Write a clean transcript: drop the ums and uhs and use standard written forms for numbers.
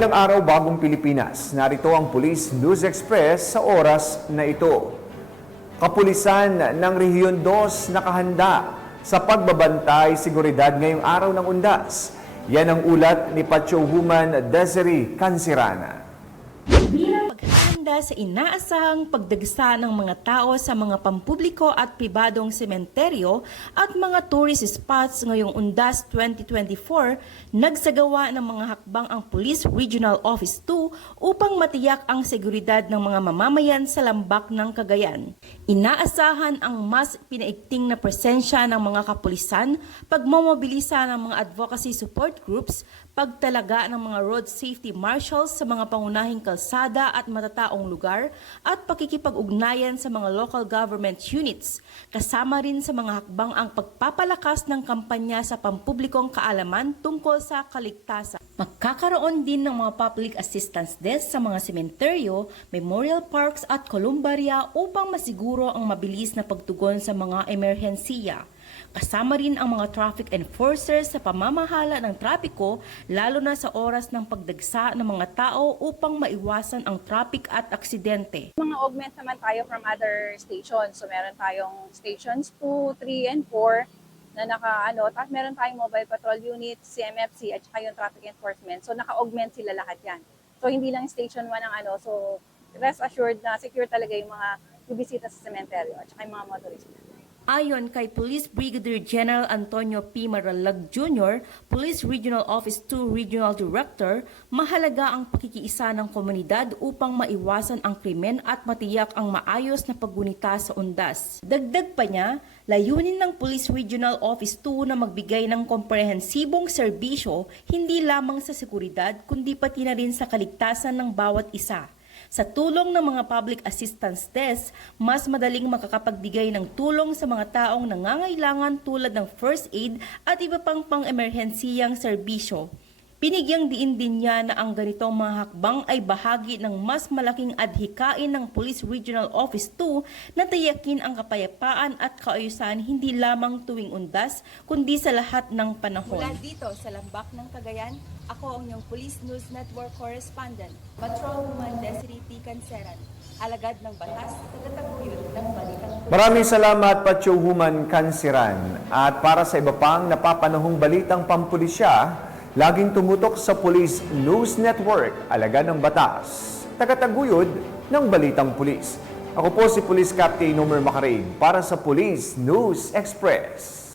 Magandang araw, Bagong Pilipinas. Narito ang Police News Express sa oras na ito. Kapulisan ng Rehiyon 2 nakahanda sa pagbabantay seguridad ngayong araw ng Undas. Yan ang ulat ni Patrolwoman Desiree Cansirana. Bilang paghahanda sa inaasahang pagdagsa ng mga tao sa mga pampubliko at pribadong sementeryo at mga tourist spots ngayong Undas 2024, nagsagawa ng mga hakbang ang Police Regional Office 2 upang matiyak ang seguridad ng mga mamamayan sa lambak ng Cagayan. Inaasahan ang mas pinaigting na presensya ng mga kapulisan, pagmomobilisa ng mga advocacy support groups, pagtalaga ng mga road safety marshals sa mga pangunahing kalsada at matataong lugar, at pakikipag-ugnayan sa mga local government units. Kasama rin sa mga hakbang ang pagpapalakas ng kampanya sa pampublikong kaalaman tungkol sa kaligtasan. Magkakaroon din ng mga public assistance desk sa mga sementeryo, memorial parks at columbaria upang masiguro ang mabilis na pagtugon sa mga emerhensiya. Kasama rin ang mga traffic enforcers sa pamamahala ng trapiko, lalo na sa oras ng pagdagsa ng mga tao upang maiwasan ang traffic at aksidente. Mga augment naman tayo from other stations. So meron tayong stations 2, 3, and 4 na tapos meron tayong mobile patrol units, CMFC, at saka yung traffic enforcement. So naka-augment sila lahat yan. So hindi lang station 1 ang so rest assured na secure talaga yung mga bibisita sa sementeryo at saka yung mga motorista. Ayon kay Police Brigadier General Antonio P. Maralag Jr., Police Regional Office 2 Regional Director, mahalaga ang pakikiisa ng komunidad upang maiwasan ang krimen at matiyak ang maayos na paggunita sa undas. Dagdag pa niya, layunin ng Police Regional Office 2 na magbigay ng komprehensibong serbisyo hindi lamang sa seguridad kundi pati na rin sa kaligtasan ng bawat isa. Sa tulong ng mga public assistance desk, mas madaling makakapagbigay ng tulong sa mga taong nangangailangan tulad ng first aid at iba pang pang-emerhensiyang serbisyo. Binigyang diin din niya na ang ganitong mga hakbang ay bahagi ng mas malaking adhikain ng Police Regional Office 2 na tiyakin ang kapayapaan at kaayusan hindi lamang tuwing undas kundi sa lahat ng panahon. Mula dito sa lambak ng Cagayan, ako ang iyong Police News Network Correspondent, Patrolwoman Desiree P. Canseran, alagad ng batas, tagataguyod ng balitang pulis. Maraming salamat, Patrolwoman Cansiran. At para sa iba pang napapanahong balitang pampulisya, laging tumutok sa Police News Network, alagad ng batas, tagataguyod ng balitang pulis. Ako po si Police Captain Nomer Macarig para sa Police News Express.